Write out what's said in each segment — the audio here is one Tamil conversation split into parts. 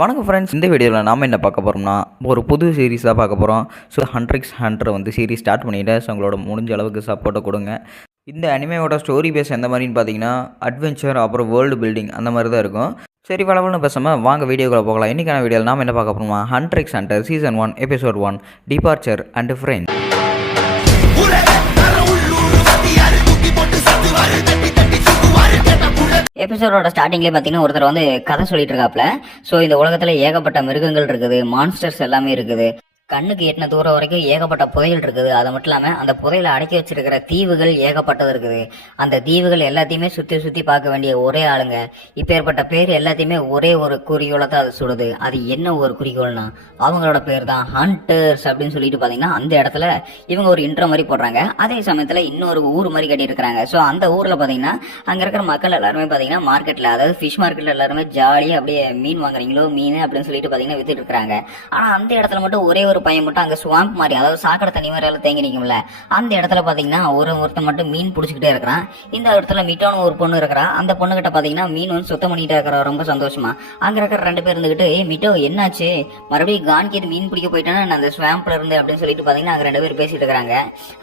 வணக்கம் ஃப்ரெண்ட்ஸ், இந்த வீடியோவில் நாம் என்ன பார்க்க போகிறோம்னா ஒரு புது சீரீஸ் தான் பார்க்க போகிறோம். ஸோ ஹண்ட்ரிக்ஸ் ஹண்டர் சீரீஸ் ஸ்டார்ட் பண்ணிவிட்டு ஸோ உங்களோட முடிஞ்ச அளவுக்கு சப்போர்ட்டை கொடுங்க. இந்த அனிமேவோட ஸ்டோரி பேஸ் எந்த மாதிரின்னு பார்த்தீங்கன்னா அட்வென்ச்சர் அப்புறம் வேர்ல்டு பில்டிங் அந்த மாதிரி தான் இருக்கும். சரி வளவல்னு பேசாமல் வாங்க வீடியோக்குள்ளே போகலாம். இன்றைக்கான வீடியோவில் நாம் என்ன பார்க்க போகிறோமா Hendricks hunter season 1 episode 1 departure and friends. எபிசோடோட ஸ்டார்டிங்லேயே பார்த்தீங்கன்னா ஒருத்தர் வந்து கதை சொல்லிட்டு இருக்காப்ல. ஸோ இந்த உலகத்தில் ஏகப்பட்ட மிருகங்கள் இருக்குது, மான்ஸ்டர்ஸ் எல்லாமே இருக்குது, கண்ணுக்கு எட்டின தூரம் வரைக்கும் ஏகப்பட்ட புதையல் இருக்குது. அது மட்டும் இல்லாமல் அந்த புதையலை அடக்கி வச்சிருக்கிற தீவுகள் ஏகப்பட்டது இருக்குது. அந்த தீவுகள் எல்லாத்தையுமே சுற்றி சுற்றி பார்க்க வேண்டிய ஒரே ஆளுங்க. இப்போ ஏற்பட்ட பேர் எல்லாத்தையுமே ஒரே ஒரு குறிக்கோளை தான் அது சுடுது. அது என்ன ஒரு குறிக்கோள்னா அவங்களோட பேர் தான் ஹண்டர்ஸ் அப்படின்னு சொல்லிட்டு பார்த்தீங்கன்னா அந்த இடத்துல இவங்க ஒரு இன்ட்ரோ மாதிரி போடுறாங்க. அதே சமயத்தில் இன்னொரு ஊர் மாதிரி கட்டியிருக்கிறாங்க. ஸோ அந்த ஊரில் பார்த்தீங்கன்னா அங்கே இருக்கிற மக்கள் எல்லாருமே பார்த்தீங்கன்னா மார்க்கெட்டில், அதாவது ஃபிஷ் மார்க்கெட்டில் எல்லாருமே ஜாலியாக அப்படியே மீன் வாங்குறீங்களோ மீன் அப்படின்னு சொல்லிட்டு பார்த்தீங்கன்னா வித்துட்டு இருக்கிறாங்க. ஆனால் அந்த இடத்துல மட்டும் ஒரே ஒரு பையன் மட்டும் அங்கே ஸ்வாம்ப் மாதிரி, அதாவது சாக்கடை தண்ணி மாதிரி எல்லாம் தேங்கி நிற்கும்ல, அந்த இடத்துல பார்த்தீங்கன்னா ஒருத்தன் மட்டும் மீன் பிடிச்சிக்கிட்டே இருக்கிறான். இந்த இடத்துல மிட்டோன்னு ஒரு பொண்ணு இருக்கிறா. அந்த பொண்ணுகிட்ட பார்த்தீங்கன்னா மீன் வந்து சுத்தம் பண்ணிட்டே இருக்கிறா ரொம்ப சந்தோஷமா. அங்கே இருக்கிற 2 பேர் இருந்துக்கிட்டு மிட்டோ என்னாச்சு, மறுபடியும் கான்கீர் மீன் பிடிக்க போயிட்டானா நான் அந்த ஸ்வாம்ப்ல இருந்து அப்படின்னு சொல்லிட்டு பார்த்தீங்கன்னா அங்கே 2 பேர் பேசிட்டு இருக்கிறாங்க.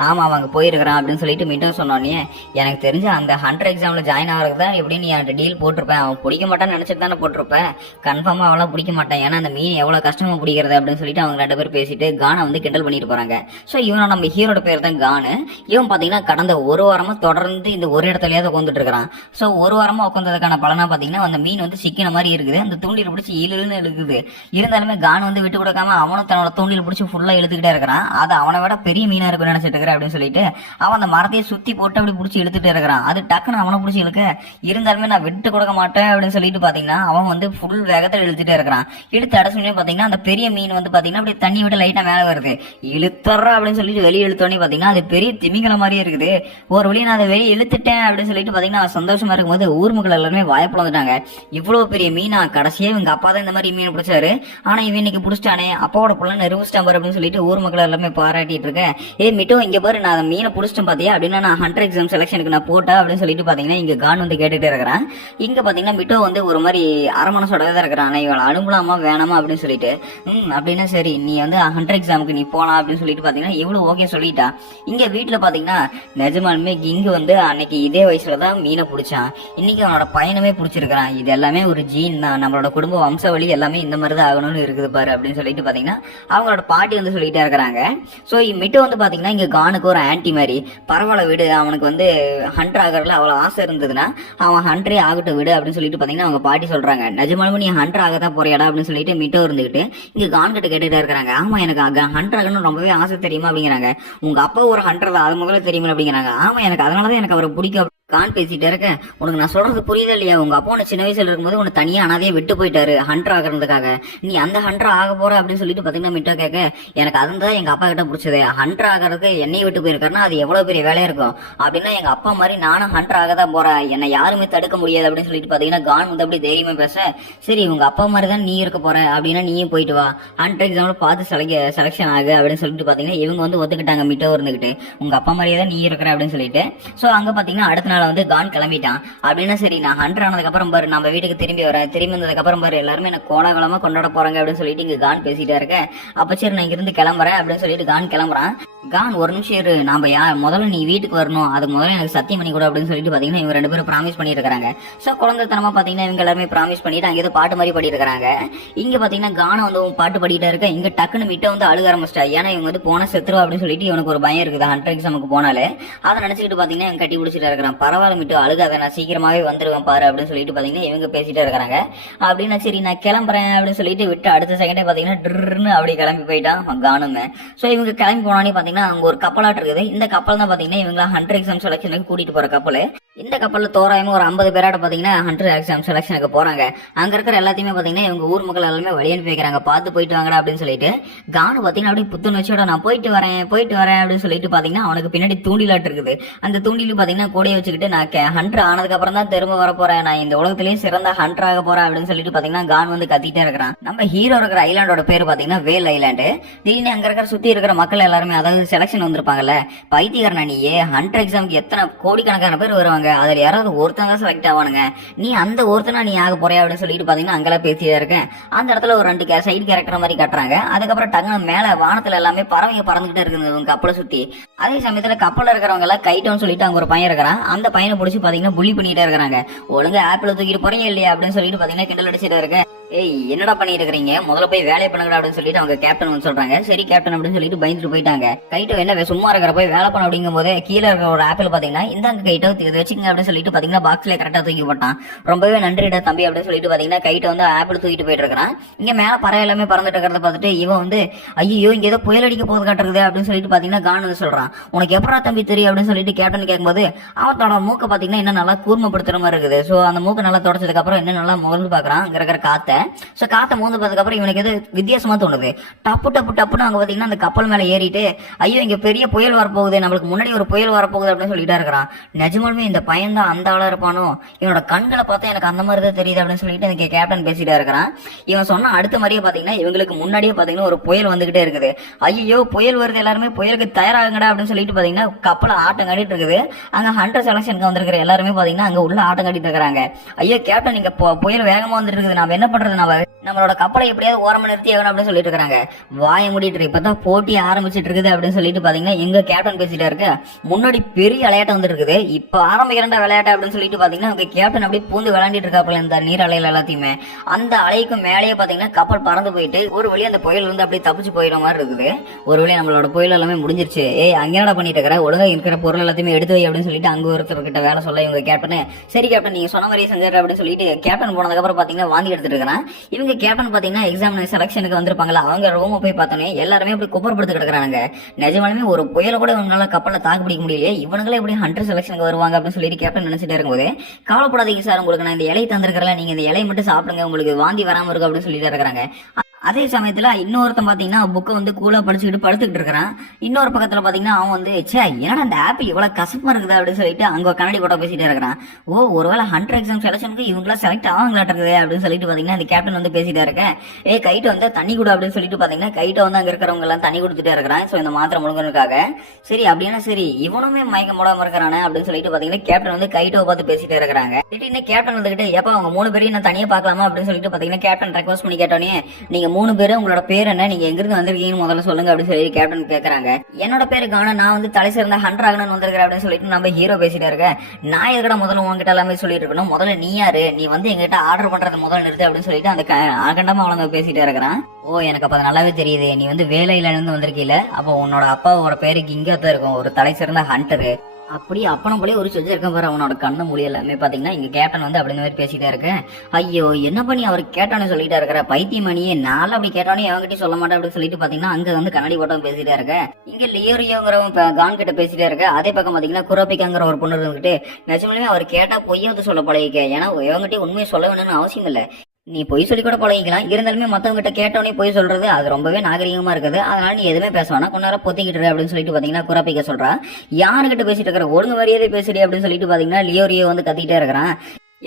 ஆமா அவங்க போயிருக்கிறான் அப்படின்னு சொல்லிட்டு மிட்டோ சொன்னோன்னே எனக்கு தெரிஞ்ச அந்த ஹண்டர் எக்ஸாம்ல ஜாயின் ஆகிறதுக்கு தான் எப்படின்னு நீ அந்த டீல் போட்டிருப்பேன். அவன் பிடிக்க மாட்டான்னு நினைச்சிட்டு தானே போட்டிருப்பேன். கன்ஃபார்மா அவளாம் பிடிக்க மாட்டான், ஏன்னா அந்த மீன் எவ்வளவு கஷ்டமா பிடிக்கிறது அப்படின்னு சொல்லிட்டு அவங்க 2 பேர் பேசிட்டு கானை வந்து கிண்டல் பண்ணிட்டு போறாங்க. ஸோ இவனோட நம்ம ஹீரோட பேர் தான் கானு. இவன் பார்த்தீங்கன்னா கடந்த ஒரு வாரமா தொடர்ந்து இந்த ஒரு இடத்துலயாவது உட்காந்துட்டு இருக்கிறான். ஸோ ஒரு வாரமா உட்காந்ததுக்கான பலனா பார்த்தீங்கன்னா அந்த மீன் வந்து சிக்கின மாதிரி இருக்குது. அந்த தூண்டில் பிடிச்சி இழுன்னு இழுக்குது. இருந்தாலுமே கான் வந்து விட்டு கொடுக்காம அவனும் தன்னோட தூண்டில் பிடிச்சி ஃபுல்லா இழுத்துக்கிட்டே இருக்கிறான். அது அவனை விட பெரிய மீனா இருக்குன்னு நினைச்சிட்டு இருக்கிற அப்படின்னு சொல்லிட்டு அவன் அந்த மரத்தையே சுத்தி போட்டு அப்படி பிடிச்சி இழுத்துட்டு இருக்கிறான். அது டக்குன்னு அவனை பிடிச்சி இழுக்க, இருந்தாலுமே நான் விட்டு கொடுக்க மாட்டேன் அப்படின்னு சொல்லிட்டு பாத்தீங்கன்னா அவன் வந்து ஃபுல் வேகத்தில் இழுத்துட்டே இருக்கிறான். இழுத்து அடைச்சுனே பாத்தீங்கன்னா அந்த பெரிய மீன் வந்து பாத்தீங்கன்னா அப்படியே தண்ணி விட்டு லைட்டா மேலே வருது. இழுத்துறா அப்படின்னு சொல்லிட்டு வெளியே இழுத்தோடனே பாத்தீங்கன்னா அது பெரிய திமிங்கல மாதிரியே இருக்குது. ஒரு வழி நான் அதை வெளியே இழுத்துட்டேன் அப்படின்னு சொல்லிட்டு பாத்தீங்கன்னா சந்தோஷமா இருக்கும்போது ஊர் மக்கள் எல்லாருமே வாய்ப்பு வந்துட்டாங்க. இவ்வளவு பெரிய மீனா, கடைசியா இவங்க அப்பா தான் இந்த மாதிரி மீன் பிடிச்சாரு, ஆனா இவன் இன்னைக்கு பிடிச்சிட்டானே, அப்பாவோட புள்ள நிரூபிச்சிட்டான் பாரு அப்படின்னு சொல்லிட்டு ஊர் மக்கள் எல்லாமே பாராட்டிட்டு இருக்கேன். மிட்டோ இங்க பாரு நான் மீனை பிடிச்சிட்டேன் பாத்தியா அப்படின்னா நான் ஹண்டர் எக்ஸாம் செலக்ஷனுக்கு நான் போட்டேன் அப்படின்னு சொல்லிட்டு பாத்தீங்கன்னா இங்க கான் வந்து கேட்டுட்டே இருக்கிறான். இங்க பாத்தீங்கன்னா மிட்டோ வந்து ஒரு மாதிரி அரமனசோட தான் இருக்கிறான். இவளை அனுப்பலாமா வேணாமா அப்படின்னு சொல்லிட்டு அப்படின்னா சரி நீ வந்து ஹண்டர் எக்ஸாமுக்கு நீ போலாம் அப்படின்னு சொல்லிட்டு பாத்தீங்கன்னா இவ்வளவு ஓகே சொல்லிட்டா. இங்க வீட்டுல பாத்தீங்கன்னா நிஜமாலுமே கிங்கு வந்து அன்னைக்கு இதே வயசுலதான் மீனை பிடிச்சான். இன்னைக்கு அவனோட பையனுமே பிடிச்சிருக்கிறான். இது எல்லாமே ஒரு ஜீன் தான், நம்மளோட குடும்ப வம்சவழி எல்லாமே இந்த மாதிரி தான் ஆகணும்னு இருக்குது பாரு அப்படின்னு சொல்லிட்டு பாத்தீங்கன்னா அவங்களோட பாட்டி வந்து சொல்லிட்டே இருக்கிறாங்க. ஸோ மிட்டோ வந்து பாத்தீங்கன்னா இங்க கானுக்கு ஒரு ஆன்டி மாதிரி, பரவாயில்ல விடு, அவனுக்கு வந்து ஹண்டர் ஆகிறதுல அவ்வளவு ஆசை இருந்ததுன்னா அவன் ஹண்டரே ஆகட்டும் விடு அப்படின்னு சொல்லிட்டு பாத்தீங்கன்னா அவங்க பாட்டி சொல்றாங்க. நிஜமாலுமே நீ ஹண்டர் ஆகத்தான் போறியாடா அப்படின்னு சொல்லிட்டு மிட்டோ இருந்துகிட்டு இங்க கான் கிட்ட கேட்டுட்டே இருக்கிறாங்க. ஆமா எனக்கு ஹண்டர் ஆகணும் ரொம்பவே ஆசை தெரியுமா அப்படிங்கிறாங்க. உங்க அப்பா ஒரு ஹண்டர் தான், அது முதல்ல தெரியுமா அப்படிங்கிறாங்க. ஆமா எனக்கு அதனாலதான் எனக்கு அவரை பிடிக்கும். கான் பேசிட்டே இருக்க, உனக்கு நான் சொல்றது புரியுது இல்லையா, உங்க அப்பா உன்னை சின்ன வயசுல இருக்கும்போது உன்னை தனியா அனாதையே விட்டு போயிட்டாரு ஹண்டர் ஆகிறதுக்காக, நீ அந்த ஹண்டர் ஆக போற அப்படின்னு சொல்லிட்டு பாத்தீங்கன்னா மிட்டோ கேட்க, எனக்கு அதுதான் எங்க அப்பா கிட்ட பிடிச்சது. ஹண்டர் ஆகிறதுக்கு என்னையை விட்டு போயிருக்காருன்னா அது எவ்வளவு பெரிய வேலையா இருக்கும், அப்படின்னா எங்க அப்பா மாதிரி நானும் ஹண்டர் ஆக தான் போறேன், என்னை யாருமே தடுக்க முடியாது அப்படின்னு சொல்லிட்டு பாத்தீங்கன்னா கான் வந்து அப்படி தைரியமா பேச, சரி உங்க அப்பா மாதிரி தான் நீ இருக்க போற அப்படின்னா நீயும் போயிட்டு வா, ஹண்டர் எக்ஸாம்ல பார்த்து செலக்ஷன் ஆகு அப்படின்னு சொல்லிட்டு பாத்தீங்கன்னா இவங்க வந்து ஒத்துக்கிட்டாங்க. மிட்டோ இருந்துகிட்டு உங்க அப்பா மாதிரியே தான் நீ இருக்கிற அப்படின்னு சொல்லிட்டு. சோ அங்க பாத்தீங்கன்னா அடுத்த நாள் வந்து கான் கிளம்பிட்டான். அப்படின்னா சரி நான் ஹண்டர் ஆனதுக்கு அப்புறம் பாரு நம்ம வீட்டுக்கு திரும்பி வரேன், திரும்பி வந்ததுக்கு அப்புறம் பாரு எல்லாருமே எனக்கு கோலாகலமா கொண்டாட போறாங்க அப்படின்னு சொல்லிட்டு இங்க கான் பேசிட்டா இருக்க. அப்ப சரி நான் இங்கிருந்து கிளம்புறேன் அப்படின்னு சொல்லிட்டு கான் கிளம்புறான். கான் ஒரு நிமிஷம் இரு, நாம முதல்ல நீ வீட்டுக்கு வரணும், அதுக்கு முதல்ல எனக்கு சத்தியம் பண்ணி கூட அப்படின்னு சொல்லிட்டு பாத்தீங்கன்னா இவங்க 2 பேரும் ப்ராமிஸ் பண்ணிட்டு இருக்காங்க. சோ குழந்தைத்தனமா பாத்தீங்கன்னா இவங்க எல்லாருமே ப்ராமிஸ் பண்ணிட்டு அங்கே பாட்டு மாதிரி பாடிட்டு இருக்காங்க. இங்க பாத்தீங்கன்னா கான வந்து பாட்டு பாடிட்டா இருக்க. இங்க டக்குன்னு மிட்ட வந்து அழுக ஆரம்பிச்சிட்டா. ஏன்னா இவங்க வந்து போன செத்துருவா அப்படின்னு சொல்லிட்டு இவனுக்கு ஒரு பயம் இருக்குது ஹண்டர் எக்ஸாமுக்கு போனாலே. அதை நினைச்சுக்கிட்டு பாத்தீங்கன்னா இவங்க கட்டி பிடிச்சிட்டு இருக்கிறான். பரவாயில்ல மிட்டு அழுகாத, நான் சீக்கிரமாவே வந்துருவேன் பாரு அப்படின்னு சொல்லிட்டு பாத்தீங்கன்னா இவங்க பேசிட்டே இருக்காங்க. அப்படின்னா சரி நான் கிளம்புறேன் அப்படின்னு சொல்லிட்டு விட்டு அடுத்த செகண்டே பாத்தீங்கன்னா ட்ருன்னு அப்படி கிளம்பி போயிட்டான் கானுமே. சோ இவங்க கிளம்பி போனானே பாத்தீங்கன்னா அங்க ஒரு கப்பலாட்டு இருக்குது. இந்த கப்பல் தான் பாத்தீங்கன்னா இவங்க ஹண்டர் எக்ஸாம் செலக்ஷனுக்கு கூட்டிட்டு போற கப்பல். இந்த கப்பல்ல தோராயமா ஒரு 50 பேராட்ட பாத்தீங்கன்னா ஹண்டர் எக்ஸாம் செலக்ஷனுக்கு போறாங்க. அங்க இருக்கிற எல்லாத்தையுமே பாத்தீங்கன்னா இவங்க ஊர் மக்கள் எல்லாமே வழி அனுப்பி வைக்கிறாங்க, பார்த்து போயிட்டு வாங்கடா அப்படின்னு சொல்லிட்டு. கானு பாத்தீங்கன்னா அப்படியே புத்துணர்ச்சியோட நான் போயிட்டு வரேன் அப்படின்னு சொல்லிட்டு பாத்தீங்கன்னா அவனுக்கு பின்னாடி தூண்டிலாட்டு இருக்குது. அந்த தூண்டிலும் பாத்தீங்கன்னா கூடைய வச்சுக்கிட்டு வச்சுக்கிட்டு நான் ஹண்டர் ஆனதுக்கு அப்புறம் தான் திரும்ப வர போறேன், நான் இந்த உலகத்திலேயே சிறந்த ஹண்டர் ஆக போறேன் அப்படின்னு சொல்லிட்டு பாத்தீங்கன்னா கான் வந்து கத்திட்டே இருக்கிறான். நம்ம ஹீரோ இருக்கிற ஐலாண்டோட பேர் பாத்தீங்கன்னா வேல் ஐலாண்டு. திடீர்னு அங்க இருக்கிற சுத்தி இருக்கிற மக்கள் எல்லாருமே, அதாவது செலக்ஷன் வந்திருப்பாங்கல்ல, பைத்தியக்காரனா நீயே, ஹண்டர் எக்ஸாமுக்கு எத்தனை கோடிக்கணக்கான பேர் வருவாங்க, அதுல யாராவது ஒருத்தங்க செலக்ட் ஆவானுங்க, நீ அந்த ஒருத்தனா நீ ஆக போறியா அப்படின்னு சொல்லிட்டு பாத்தீங்கன்னா அங்கெல்லாம் பேசிட்டே இருக்கேன். அந்த இடத்துல ஒரு 2 சைடு கேரக்டர் மாதிரி காட்டுறாங்க. அதுக்கப்புறம் டக்குனு மேல வானத்துல எல்லாமே பறவைங்க பறந்துகிட்டே இருக்குது கப்பலை சுத்தி. அதே சமயத்துல கப்பல்ல இருக்கிறவங்க எல்லாம் கைட்டோன்னு சொல்லிட்டு அங்க ஒரு பையன் இருக்கிறான். அந்த பையனை பிடிச்சி பாத்தீங்கன்னா புள்ளி பண்ணிட்டே இருக்கிறாங்க. ஒழுங்கா ஆப்பிள் தூக்கிட்டு போறீங்க இல்லையா அப்படின்னு சொல்லிட்டு பாத்தீங்கன்னா கிண்டல் அடிச்சிட்டு இருக்கேன். ஏய் என்னடா பண்ணிட்டு இருக்கீங்க, முதல்ல போய் வேலையை பண்ணுங்கடா அப்படின்னு சொல்லிட்டு அவங்க கேப்டன் வந்து சொல்றாங்க. சரி கேப்டன் அப்படின்னு சொல்லிட்டு பயந்துட்டு போயிட்டாங்க. கைட்டோ என்ன சும்மா இருக்கிற போய் வேலை பண்ண அப்படிங்கும் போது கீழே இருக்கிற ஒரு ஆப்பிள் பாத்தீங்கன்னா இந்தாங்க கைட்டோ இதை வச்சுங்க அப்படின்னு சொல்லிட்டு பாத்தீங்கன்னா பாக்ஸ்ல கரெக்டா தூக்கி போட்டான். ரொம்பவே நன்றிடா தம்பி அப்படின்னு சொல்லிட்டு பாத்தீங்கன்னா கைட்டோ வந்து ஆப்பிள் தூக்கிட்டு போயிட்டு இருக்கிறான். இங்க மேல பறவை எல்லாமே பறந்துட்டு இருக்கிறத பார்த்துட்டு இவன் வந்து ஐயோ இங்க ஏதோ புயல் அடிக்க போது காட்டுறது அப்படின்னு சொல்லிட்டு பாத்தீங்கன்னா கான் வந்து சொல்றான். உனக்கு எப்படா தம்பி தெரியும் அப்படின்னு சொல்லிட்டு கேப்டன் கேட்கும்போது அவனோட மூக்க பாத்தீங்கன்னா இன்னும் நல்லா கூர்மைப்படுத்துற மாதிரி இருக்குது. சோ அந்த மூக்க நல்லா தொடச்சதுக்கு அப்புறம் இன்னும் நல்லா முகர்ந்து பாக்குறான் அங்க இருக்கிற காத்த. சோ காத்த மூந்து பார்த்ததுக்கு அப்புறம் இவனுக்கு எது வித்தியாசமா தோணுது. டப்பு டப்பு டப்புன்னு அங்க பாத்தீங்கன்னா அந்த கப்பல் மேல ஏறிட்டு ஐயோ இங்க பெரிய புயல் வரப்போகுது, நம்மளுக்கு முன்னாடி ஒரு புயல் வரப்போகுது அப்படின்னு சொல்லிட்டா இருக்கிறான். நிஜமாலுமே இந்த பையன் தான் அந்த ஆளா இருப்பானோ, இவனோட கண்களை பார்த்தா எனக்கு அந்த மாதிரி தான் தெரியுது அப்படின்னு சொல்லிட்டு எனக்கு கேப்டன் பேசிட்டா இருக்கிறான். இவன் சொன்ன அடுத்த மாதிரியே பாத்தீங்கன்னா இவங்களுக்கு முன்னாடியே பாத்தீங்கன்னா ஒரு புயல் வந்துகிட்டே இருக்குது. ஐயோ புயல் வருது, எல்லாருமே புயலுக்கு தயாராகுங்கடா அப்படின்னு சொல்லிட்டு பாத்தீங்கன்னா கப்பலை ஆட்டம் காட்டிட்டு இருக்குது. அங்க ஹண்டர் செலக்ஷனுக்கு வந்திருக்கிற எல்லாருமே பாத்தீங்கன்னா அங்க உள்ள ஆட்டம் காட்டிட்டு இருக்கிறாங்க. ஐயோ கேப்டன் இங்க புயல் வேகமா வந்துட்டு இருக்குது, நாம என்ன பண்றது, நம்மளோட கப்பலை எப்படியாவது ஓரமா நிறுத்தி ஆகணும் அப்படின்னு சொல்லிட்டு இருக்காங்க. வாய மூடிட்டு இப்பதான் போட்டி ஆரம்பிச்சிட்டு இருக்குது அப்படின்னு சொல்லிட்டு பாத்தீங்கன்னா எங்க கேப்டன் பேசிட்டா இருக்கு. முன்னாடி பெரிய விளையாட்டு வந்துட்டு இருக்குது, இப்ப ஆரம்பிக்கிறா விளையாட்டு அப்படின்னு சொல்லிட்டு பாத்தீங்கன்னா உங்க கேப்டன் அப்படியே பூந்து விளையாண்டிட்டு இருக்காப்புல இந்த நீர் அலையில எல்லாத்தையுமே. அந்த அலைக்கு மேலேயே பாத்தீங்கன்னா கப்பல் பறந்து போயிட்டு ஒரு வழி அந்த புயல் வந்து அப்படியே தப்பிச்சு போயிட மாதிரி இருக்குது. ஒரு வழி நம்மளோட புயல் எல்லாமே முடிஞ்சிருச்சு. ஏய் அங்கேடா பண்ணிட்டு இருக்கிற, ஒழுங்கா இருக்கிற பொருள் எல்லாத்தையுமே எடுத்து வை அப்படின்னு சொல்லிட்டு அங்க ஒருத்தர் கிட்ட வேலை சொல்ல இவங்க கேப்டன் சரி கேப்டன் நீங்க சொன்ன மாதிரியே செஞ்சாரு அப்படின்னு சொல்லிட்டு கேப்டன் போனதுக்கு அப்புறம் பாத்தீங்கன்னா வாந்தி எடுத்துட்டு இருக்கிறான். இவங்க கேப்டன் பாத்தீங்கன்னா எக்ஸாம் செலக்ஷனுக்கு வந்திருப்பாங்களா, அவங்க ரூம் போய் பார்த்தோன்னே எல்லாருமே அப்படி குப்பரப்படுத்து கிடக்குறாங்க. நிஜமாலுமே ஒரு புயல கூட இவங்களால கப்பலை தாக்கு பிடிக்க முடியலையே, இவங்களே எப்படி ஹண்டர் செலக்ஷனுக்கு வருவாங்க அப்படின்னு சொல்லிட்டு கேப்டன் நினைச்சிட்டு இருக்கும்போது கவலைப்படாதீங்க சார், உங்களுக்கு நான் இந்த இலை தந்திருக்கிறேன், நீங்க இந்த இலையை மட்டும் சாப்பிடுங்க, உங்களுக்கு வாந்தி வராம இருக்கும் அப்படின்னு சொல்லிட்டு இருக்கிறாங்க. அதே சமயத்துல இன்னொருத்தன் பாத்தீங்கன்னா புக்கை வந்து கூலா படிச்சுக்கிட்டு படுத்துக்கிட்டு இருக்கிறான். இன்னொரு பக்கத்துல பாத்தீங்கன்னா அவன் வந்து சே என்னடா அந்த ஆப்பிள் இவ்வளவு கசப்பா இருக்குதா அப்படின்னு சொல்லிட்டு அங்க கண்ணாடி போட்டோ பேசிட்டே இருக்கிறான். ஓ ஒருவேளை ஹண்டர் எக்ஸாம் செலக்ஷனுக்கு இவங்களா செலக்ட் ஆவாங்களாட்டுருக்குது அப்படின்னு சொல்லிட்டு பாத்தீங்கன்னா அந்த கேப்டன் வந்து பேசிட்டே இருக்கேன். கைட்ட வந்து தண்ணி கூட அப்படின்னு சொல்லிட்டு பாத்தீங்கன்னா கைட்ட வந்து அங்க இருக்கிறவங்க எல்லாம் தண்ணி கொடுத்துட்டே இருக்கிறான். சோ இந்த மாத்திரை முழுங்கனுக்காக. சரி அப்படின்னா சரி இவனுமே மயக்கம் போடாம இருக்கிறானே அப்படின்னு சொல்லிட்டு பாத்தீங்கன்னா கேப்டன் வந்து கைட்டவை பார்த்து பேசிட்டே இருக்கிறாங்க. திடீர்னு கேப்டன் வந்துகிட்டு எப்ப அவங்க 3 பேரையும் நான் தனியா பாக்கலாமா அப்படின்னு சொல்லிட்டு பாத்தீங்கன்னா கேப்டன் ரெக்வஸ்ட் பண்ணி கேட்டோன்னே நீங்க 3 பேரு உங்களோட பேர் என்ன, நீங்க எங்கிருந்து வந்திருக்கீங்கன்னு முதல்ல சொல்லுங்க அப்படின்னு சொல்லி கேப்டன் கேக்குறாங்க. என்னோட பேரு கான, நான் வந்து தலை சிறந்த ஹண்டர் ஆகணும்னு வந்திருக்கிறேன் அப்படின்னு சொல்லிட்டு நம்ம ஹீரோ பேசிட்டே இருக்க. நான் எதுக்கட முதல்ல உங்ககிட்ட எல்லாமே சொல்லிட்டு இருக்கணும், முதல்ல நீ யாரு, நீ வந்து எங்கிட்ட ஆர்டர் பண்றது முதல்ல நிறுத்து அப்படின்னு சொல்லிட்டு அந்த அகண்டமா அவங்க பேசிட்டே இருக்கிறான். ஓ எனக்கு அப்ப நல்லாவே தெரியுது, நீ வந்து வேலையில இருந்து வந்திருக்கீல, அப்போ உன்னோட அப்பாவோட பேருக்கு இங்க தான் இருக்கும் ஒரு தலை சிறந்த ஹண்டரு. அப்படி அப்பனும் போலே ஒரு செஞ்சு இருக்க பாரு அவனோட கண்ணு மொழி எல்லாமே பாத்தீங்கன்னா இங்க கேப்டன் வந்து அப்படி மாதிரி பேசிட்டே இருக்கேன். ஐயோ என்ன பண்ணி அவர் கேட்டானு சொல்லிட்டே இருக்கிற பைத்தியமணியே, நாள் அப்படி கேட்டானே அவங்ககிட்ட சொல்ல மாட்டேன் அப்படின்னு சொல்லிட்டு பாத்தீங்கன்னா அங்க வந்து கண்ணாடி போட்டவன் பேசிட்டே இருக்க. இங்க லியோரியோங்கிறவன் கான் கிட்ட பேசிட்டே இருக்க. அதே பக்கம் பாத்தீங்கன்னா குரோபிக்காங்கிற ஒரு பொண்ணு இருந்துகிட்டு நிஜமாலுமே அவர் கேட்டா பொய்ய வந்து சொல்ல பழகிக்க, ஏன்னா இவங்ககிட்ட உண்மையை சொல்ல வேணும்னு அவசியம் இல்லை, நீ பொய் சொல்லி கூட பழகிக்கலாம், இருந்தாலுமே மத்தவங்க கிட்ட கேட்டோன்னே பொய் சொல்றது அது ரொம்பவே நாகரிகமா இருக்குது, அதனால நீ எதுவுமே பேச வேணா கொஞ்ச நேரம் பொத்திக்கிட்டு இரு அப்படின்னு சொல்லிட்டு பாத்தீங்கன்னா குராபிக்க சொல்றா. யாருகிட்ட பேசிட்டு இருக்கிற, ஒழுங்கு மரியாதை பேசுறீ அப்படின்னு சொல்லிட்டு பாத்தீங்கன்னா லியோரியோ வந்து கத்திக்கிட்டே இருக்கிறான்.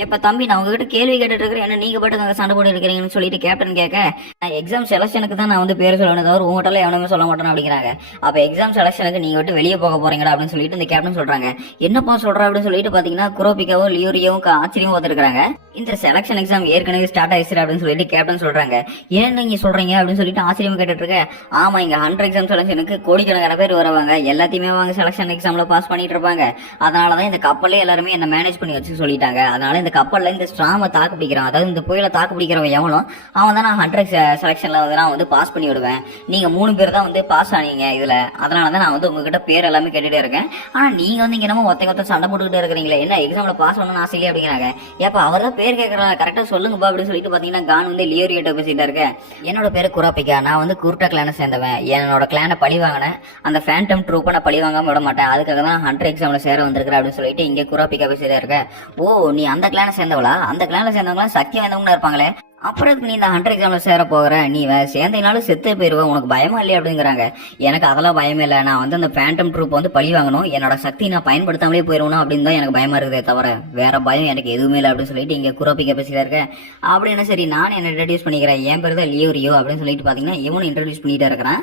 எப்ப தம்பி நான் உங்ககிட்ட கேள்வி கேட்டுட்டு இருக்கிறேன், என்ன நீங்க பாட்டுக்கு அங்க சண்டை போட்டு இருக்கிறீங்கன்னு சொல்லிட்டு கேப்டன் கேட்க, நான் எக்ஸாம் செலக்ஷனுக்கு தான் நான் வந்து பேர் சொல்லணும் தவிர உங்ககிட்ட எவனுமே சொல்ல மாட்டேன் அப்படிங்கிறாங்க. அப்ப எக்ஸாம் செலக்ஷனுக்கு நீங்க விட்டு வெளியே போக போறீங்களா அப்படின்னு சொல்லிட்டு இந்த கேப்டன் சொல்றாங்க. என்னப்பா சொல்ற அப்படின்னு சொல்லிட்டு பாத்தீங்கன்னா குரோபிக்காவும் லியோரியாவும் ஆச்சரியமா பார்த்துருக்காங்க. இந்த செலக்ஷன் எக்ஸாம் ஏற்கனவே ஸ்டார்ட் ஆயிடுச்சு அப்படின்னு சொல்லிட்டு கேப்டன் சொல்றாங்க. ஏன் நீங்க சொல்றீங்க அப்படின்னு சொல்லிட்டு ஆச்சரியமா கேட்டுட்டு இருக்க. ஆமா இங்க ஹண்டர் எக்ஸாம் செலக்ஷனுக்கு கோடிக்கணக்கான பேர் வருவாங்க, எல்லாத்தையுமே அவங்க செலக்ஷன் எக்ஸாம்ல பாஸ் பண்ணிட்டு இருப்பாங்க, அதனாலதான் இந்த கப்பல்ல எல்லாருமே என்ன மேனேஜ் பண்ணி வச்சு சொல்லிட்டாங்க, அதனால இந்த கப்பல்ல இந்த ஸ்ட்ராம தாக்கு பிடிக்கிறான், அதாவது இந்த புயலை தாக்கு பிடிக்கிறவன் எவனும் அவன் தான் நான் ஹண்டர் செலக்ஷன்ல வந்து நான் வந்து பாஸ் பண்ணி விடுவேன், நீங்க 3 பேர் தான் வந்து பாஸ் ஆனீங்க இதுல, அதனாலதான் நான் வந்து உங்ககிட்ட பேர் எல்லாமே கேட்டுட்டே இருக்கேன், ஆனா நீங்க வந்து இங்க என்னமோ ஒத்த சண்டை போட்டுக்கிட்டே இருக்கிறீங்களே, என்ன எக்ஸாம்ல பாஸ் பண்ணணும்னு ஆசையிலே அப்படிங்கிறாங்க. ஏப்பா அவர் தான் பேர் கேட்கறாங்க, கரெக்டா சொல்லுங்கப்பா அப்படின்னு சொல்லிட்டு பாத்தீங்கன்னா கான் வந்து லியோரியோட்ட பேசிட்டு இருக்க. என்னோட பேரு குராபிகா, நான் வந்து குர்டா கிளானை சேர்ந்தவன், என்னோட கிளானை பழி வாங்கினேன், அந்த ஃபேண்டம் ட்ரூப்பை நான் பழி வாங்காம விட மாட்டேன், அதுக்காக தான் ஹண்டர் எக்ஸாம்ல சேர வந்திருக்கிறேன் அப்படின்னு சொல்லிட்டு இங்க குராபிகா பேசிட்டே இருக்க. ஓ நீ அந்த கிளானை சேர்ந்தவளா, அந்த கிளான்ல சேர்ந்தவங்களா சக்தி வாய்ந்தவங்களா இருப்பாங்களே, அப்புறம் எதுக்கு நீ இந்த 100 எக்ஸாம்ல சேர போகிற, நீ சேர்ந்தனாலும் செத்தே போயிருவ, உனக்கு பயமா இல்லையா அப்படிங்கிறாங்க. எனக்கு அதெல்லாம் பயமே இல்லை, நான் வந்து அந்த ஃபேண்டம் ட்ரூப் வந்து பழி வாங்கணும், என்னோட சக்தி நான் பயன்படுத்தாமலே போயிருவணும் அப்படின்னு தான் எனக்கு பயமா இருக்குதே தவிர வேற பயம் எனக்கு எதுவுமே இல்லை அப்படின்னு சொல்லிட்டு இங்க குரோபிக்கா பேசிட்டு இருக்கேன். அப்படின்னு சரி நான் என்ன இன்ட்ரடியூஸ் பண்ணிக்கிறேன், என் பேர் தான் லியோரியோ அப்படின்னு சொல்லிட்டு பாத்தீங்கன்னா இவனும் இன்ட்ரடியூஸ் பண்ணிட்டே இருக்கிறான்.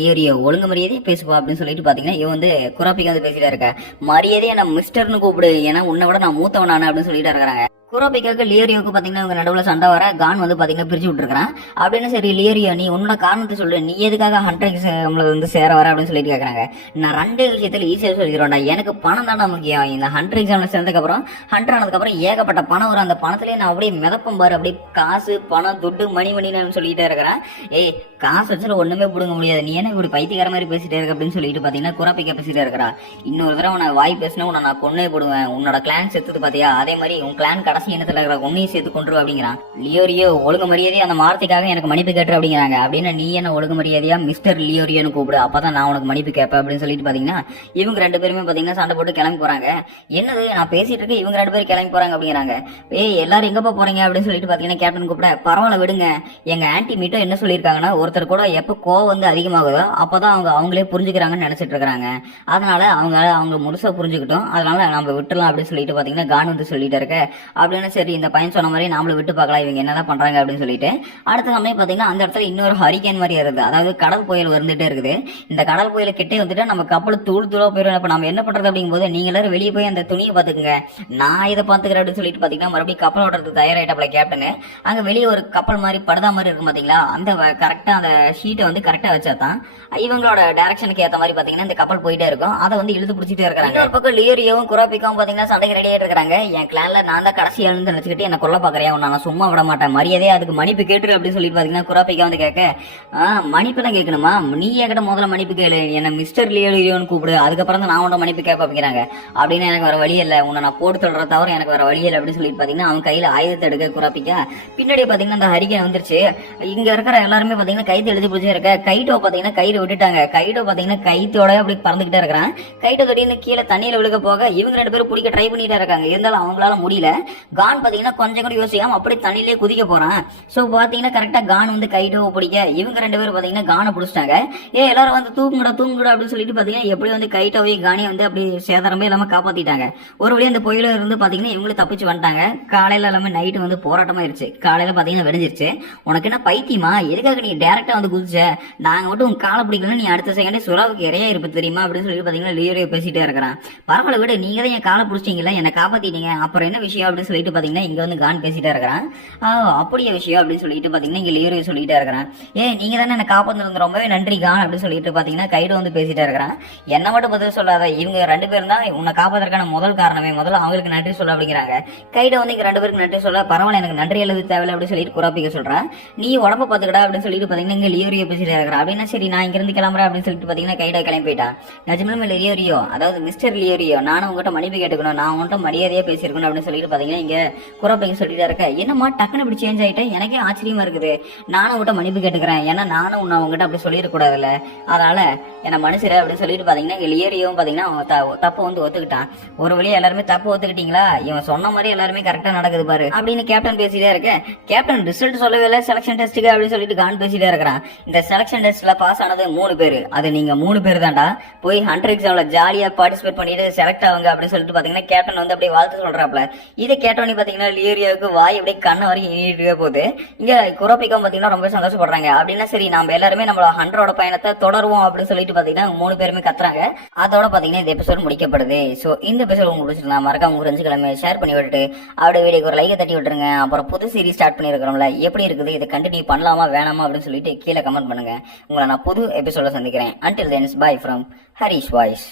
லியோரியோ ஒழுங்கு மரியாதையே பேசுவா அப்படின்னு சொல்லிட்டு பாத்தீங்கன்னா இவன் வந்து குரோபிக்கா வந்து பேசிட்டே இருக்க. மரியாதையை நான் மிஸ்டர்னு கூப்பிடு, ஏன்னா உன்னை விட நான் மூத்தவனானு அப்படின்னு சொல்லிட்டு இருக்கிறாங்க. குரோபிக்காக்கு லியோரியோக்கு பாத்தீங்கன்னா இவங்க நடுவில் சண்டை வர கான் வந்து பாத்தீங்கன்னா பிரிச்சு விட்டுருக்கான். அப்படின்னு சரி லியோரியோ நீ உன்னோட காரணத்தை சொல்லு, நீ எதுக்காக 100 எக்ஸாம்ல வந்து சேர வர அப்படின்னு சொல்லிட்டு கேட்கறாங்க. நான் 2 விஷயத்துல ஈஸியா சொல்லிடுறேன்டா, எனக்கு பணம் தானே முக்கியம். இந்த 100 எக்ஸாம்ல சேர்ந்ததுக்கு அப்புறம் 100 ஆனதுக்கு அப்புறம் ஏகப்பட்ட பணம் வரும், அந்த பணத்திலேயே நான் அப்படியே மிதப்பம் பாரு, அப்படியே காசு பணம் துட்டு மணின்னு சொல்லிட்டே இருக்கிறேன். ஏய் காசு வச்சுட்டு ஒண்ணுமே பிடுங்க முடியாது, நீ என்ன இப்படி பைத்தியக்கார மாதிரி பேசிட்டே இருக்க அப்படின்னு சொல்லிட்டு பாத்தீங்கன்னா குரோபிக்கா பேசிட்டே இருக்கிறா. இன்னொரு தடவை உன வாய் பேசினா உன்னை நான் கொன்னே போடுவேன், உன்னோட கிளான் செத்துது பாத்தியா, அதே மாதிரி உன் கிளான் கடைசி இனத்துல இருக்கிற உன்னையும் சேர்த்து கொண்டுரு அப்படிங்கிறான். லியோரியோ ஒழுங்கு மரியாதையா அந்த வார்த்தைக்காக எனக்கு மன்னிப்பு கேட்டு அப்படிங்கிறாங்க. அப்படின்னு நீ என்ன ஒழுங்கு மரியாதையா மிஸ்டர் லியோரியோன்னு கூப்பிடு, அப்பதான் நான் உனக்கு மன்னிப்பு கேட்பேன் அப்படின்னு சொல்லிட்டு பாத்தீங்கன்னா இவங்க 2 பேருமே பாத்தீங்கன்னா சண்டை போட்டு கிளம்பி போறாங்க. என்னது நான் பேசிட்டு இருக்கேன், இவங்க 2 பேரும் கிளம்பி போறாங்க அப்படிங்கிறாங்க. ஏய் எல்லாரும் எங்கப்பா போறீங்க அப்படின்னு சொல்லிட்டு பாத்தீங்கன்னா கேப்டன் கூப்பிட, பரவாயில்ல விடுங்க, எங்க ஆன்டி மீட்டோ என்ன சொல்லியிருக்காங்கன்னா ஒருத்தர் கூட எப்ப கோவம் வந்து அதிகமாகுதோ அப்பதான் அவங்களே புரிஞ்சுக்கிறாங்கன்னு நினைச்சிட்டு இருக்காங்க, அதனால அவங்க முழுசா புரிஞ்சுக்கிட்டோம், அதனால நம்ம விட்டுலாம் அப்படின்னு சொல்லிட்டு பாத்தீங்கன்னா கான் வந்து சொல்லிட்டு இருக்க. அப்படின்னு சரி இந்த பையன் சொன்ன மாதிரி நாமளும் விட்டு பார்க்கலாம் இவங்க என்னதான் பண்றாங்க அப்படின்னு சொல்லிட்டு அடுத்த சமயம் பாத்தீங்கன்னா அந்த இடத்துல இன்னொரு ஹரிகேன் மாதிரி வருது, அதாவது கடல் புயல் வந்துட்டே இருக்குது. இந்த கடல் புயல கிட்டே வந்துட்டு நம்ம கப்பல் தூளா போயிடும். இப்ப நம்ம என்ன பண்றது அப்படிங்கும் போது நீங்க எல்லாரும் வெளியே போய் அந்த துணியை பாத்துக்குங்க, நான் இதை பாத்துக்கிறேன் அப்படின்னு சொல்லிட்டு பாத்தீங்கன்னா மறுபடியும் கப்பல் ஓட்டுறதுக்கு தயாராயிட்டப்பல கேப்டன். அங்க வெளியே ஒரு கப்பல் மாதிரி படுதா மாதிரி இருக்கும் பாத்தீங்களா, அந்த கரெக்டா அந்த ஷீட்டை வந்து கரெக்டா வச்சாதான் இவங்களோட டைரக்ஷனுக்கு ஏத்த மாதிரி பாத்தீங்கன்னா இந்த கப்பல் போயிட்டே இருக்கும், அதை வந்து இழுத்து பிடிச்சிட்டே இருக்காங்க. ஒரு பக்கம் லியோரியோவும் குரோபிக்காவும் பாத்தீங்கன்னா சண்டைக்கு ரெடியா இருக்காங்க. என் கிளான்ல நான் தான் கடைசி ஆளுன்னு நினைச்சுக்கிட்டு என்ன கொல்ல பாக்குறேன், நான் சும்மா விட மாட்டேன், மரியாதையே அதுக்கு மன்னிப்பு கேட்டுரு அப்படின்னு சொல்லிட்டு பாத்தீங்கன்னா குரோபிக்கா வந்து கேட்க, மன்னிப்புலாம் கேட்கணுமா, நீ என்கிட்ட முதல்ல மன்னிப்பு கேளு, என்ன மிஸ்டர் லியோரியோன்னு கூப்பிடு, அதுக்கப்புறம் தான் நான் உன்ன மன்னிப்பு கேட்ப அப்படிங்கிறாங்க. அப்படின்னு எனக்கு வர வழி இல்லை, உன்னை நான் போட்டு சொல்ற தவிர எனக்கு வர வழி இல்லை அப்படின்னு சொல்லிட்டு பாத்தீங்கன்னா அவன் கையில ஆயுதத்தை எடுக்க குரோபிக்கா. பின்னாடி பாத்தீங்கன்னா அந்த ஹரிகேன் வந்துருச்சு. இங்க இருக்கிற எல்லாருமே பாத்தீங்கன்னா கைத்து எழுதி பிடிச்சி இருக்க. கைட்டோ பாத்தீங்கன்னா கயிறு விட்டுட்டாங்க. கைட்டோ பாத்தீங்கன்னா கைத்தோட அப்படி பறந்துகிட்டே இருக்கிறான். கைட்டோ திடீர்னு கீழே தண்ணியில விழுக போக இவங்க 2 பேரும் பிடிக்க ட்ரை பண்ணிட்டே இருக்காங்க, இருந்தாலும் அவங்களால முடியல. கான் பாத்தீங்கன்னா கொஞ்சம் கூட யோசிக்காம அப்படியே தண்ணியிலே குதிக்க போறான். சோ பாத்தீங்கன்னா கரெக்டா கான் வந்து கைட்டோவை பிடிக்க இவங்க 2 பேரும் பாத்தீங்கன்னா கானை பிடிச்சிட்டாங்க. எல்லாரும் வந்து தூங்குடா அப்படின்னு சொல்லிட்டு பாத்தீங்கன்னா எப்படி வந்து கைட்டோவையும் கானையும் வந்து அப்படி சேதாரமே இல்லாம காப்பாத்திட்டாங்க. ஒரு வழியா அந்த புயல இருந்து பாத்தீங்கன்னா இவங்களும் தப்பிச்சு வந்துட்டாங்க. காலையில எல்லாமே நைட்டு வந்து போராட்டமா இருந்துச்சு. காலையில பாத்தீங்கன்னா வெடிஞ்சிருச்சு. உனக்கு என்ன பைத்தியமா, எதுக்காக நீ டைரக்டா வந்து குதிச்ச, நாங்க மட்டும் உன் காலை பிடிக்கல, நீ அடுத்த செகண்டே சுறாவுக்கு இறையா இருப்ப தெரியுமா அப்படின்னு சொல்லிட்டு பாத்தீங்கன்னா லியோரியோ பேசிட்டே இருக்கிறான். பரவாயில்ல விட, நீங்க தான் என் காலை பிடிச்சிட்டீங்களா, என்னை காப்பாத்திட்டீங்க, அப்புறம் என்ன விஷயம் அப்படின்னு சொல்லிட்டு பாத்தீங்கன்னா இங்க வந்து கான் பேசிட்டே இருக்கிறான். அப்படியே விஷயம் அப்படின்னு சொல்லிட்டு பாத்தீங்கன்னா இங்க லியோரியோ சொல்லிட்டே இருக்கிறான். நீங்க தானே என்ன காப்பாந்து ரொம்பவே நன்றி கான் அப்படின்னு சொல்லிட்டு பாத்தீங்கன்னா கைடோ வந்து பேசிட்டே இருக்கிறான். என்ன மட்டும் பதில் சொல்லாத, இவங்க 2 பேரும் தான் உன்னை காப்பாத்துறதுக்கான முதல் காரணமே, முதல்ல அவங்களுக்கு நன்றி சொல்ல அப்படிங்கிறாங்க. கைடோ வந்து இங்க 2 பேருக்கு நன்றி சொல்ல, பரவாயில்ல எனக்கு நன்றி எழுது தேவையில்லை அப்படின்னு சொல்லிட்டு குரோபிக்கா சொல்றான். நீ உடம்ப பாத்துக்கடா அப்படின்னு சொல்லிட்டு பாத்தீங்கன்னா இங்க லியோரியோ பேசிட்டே இருக்கிறான். அப்படின்னா சரி நான் இங்க இருந்து கிளம்புறேன் அப்படின்னு சொல்லிட்டு பாத்தீங்கன்னா கைடோ கிளம்பி போயிட்டான். நிஜமே லியோரியோ, அதாவது மிஸ்டர் லியோரியோ, நானும் உங்ககிட்ட மன்னிப்பு கேட்டுக்கணும், நான் உங்கள்கிட்ட மரியாதையா பேசியிருக்கணும் அப்படின்னு சொல்லிட்டு பாத்தீங்கன்னா இங்க குரோபிக்கா சொல்லிட்டு இருக்க. என்னமா டக்குன்னு இப்படி சேஞ்ச் ஆயிட்டேன், எனக்கே ஆச்சரியமா இருக்குது, நானும் உங்ககிட்ட மன்னிப்பு கேட்டுக்கிறேன், ஏன்னா நானும் உன்னை உங்ககிட்ட அப்படி சொல்லிடக்கூடாதுல்ல, அதனால என்ன மனுஷரு அப்படின்னு சொல்லிட்டு பாத்தீங்கன்னா இங்க லியோரியோவும் பாத்தீங்கன்னா தப்பு வந்து ஒத்துக்கிட்டான். ஒரு வழியா எல்லாருமே தப்பு ஒத்துக்கிட்டீங்களா, இவன் சொன்ன மாதிரி எல்லாருமே கரெக்டா நடக்குது பாரு அப்படின்னு கேப்டன் பேசிட்டே இருக்க. கேப்டன் ரிசல்ட் சொல்லவே இல்லை செலக்ஷன் டெஸ்ட்டுக்கு அப்படின்னு சொல்லிட்டு கான் பேசிட்டே இருக்கிறான். இந்த செலக்ஷன் டெஸ்ட்ல பாஸ் ஆனது 3 பேரு, அது நீங்க 3 பேர் தான்டா, போய் 100 எக்ஸாம்ல ஜாலியா பார்ட்டிசிபேட் பண்ணிட்டு செலக்ட் ஆகுங்க அப்படின்னு சொல்லிட்டு பாத்தீங்கன்னா கேப்டன் வந்து அப்படியே வாழ்த்து சொல்றாப்ல. இதை கேட்டோன்னு பாத்தீங்கன்னா லியோரியோவுக்கு வாய் அப்படியே கண்ண வரைக்கும் இனிட்டு போகுது. இங்க குரோபிக்கா பாத்தீங்கன்னா ரொம்ப சந்தோஷப்படுறாங்க. அப்படின்னா சரி நம்ம எல்லாருமே நம்மளோட 100ஓட பயணத்தை தொடருவோம் அப்படின்னு சொல்லிட்டு பாத்தீங்கன்னா 3 பேருமே கத்துறாங்க. அதோட பாத்தீங்கன்னா இந்த எபிசோட் முடிக்கப்படுது. சோ இந்த எபிசோட் உங்களுக்கு பிடிச்சிருந்தா மறக்காம உங்க ஃப்ரெண்ட்ஸ்களுமே ஷேர் பண்ணி விட்டுட்டு அப்படியே வீடியோக்கு ஒரு லைக்கை தட்டி விட்டுருங்க. அப்புறம் புது சீரிஸ் ஸ்டார்ட் பண்ணிருக்கிறோம்ல, எப்படி இருக்குது, இதை கண்டினியூ பண்ணலாமா வேணாமா அப்படின்னு சொல்லிட்டு கீழே கமெண்ட் பண்ணுங்க. உங்களை நான் புது எபிசோட சந்திக்கிறேன். Until then, bye from Harish Voice.